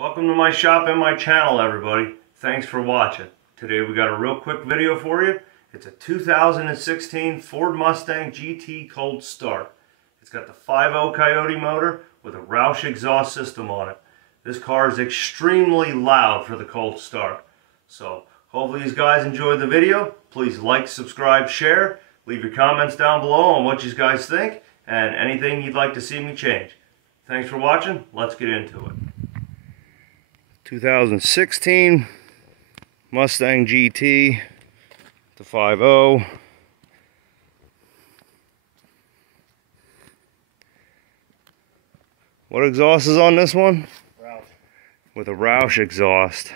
Welcome to my shop and my channel, everybody. Thanks for watching. Today we got a real quick video for you. It's a 2016 Ford Mustang GT cold start. It's got the 5.0 Coyote motor with a Roush exhaust system on it. This car is extremely loud for the cold start. So hopefully you guys enjoyed the video. Please like, subscribe, share. Leave your comments down below on what you guys think and anything you'd like to see me change. Thanks for watching. Let's get into it. 2016 Mustang GT, the 5.0. What exhaust is on this one? Roush. With a Roush exhaust.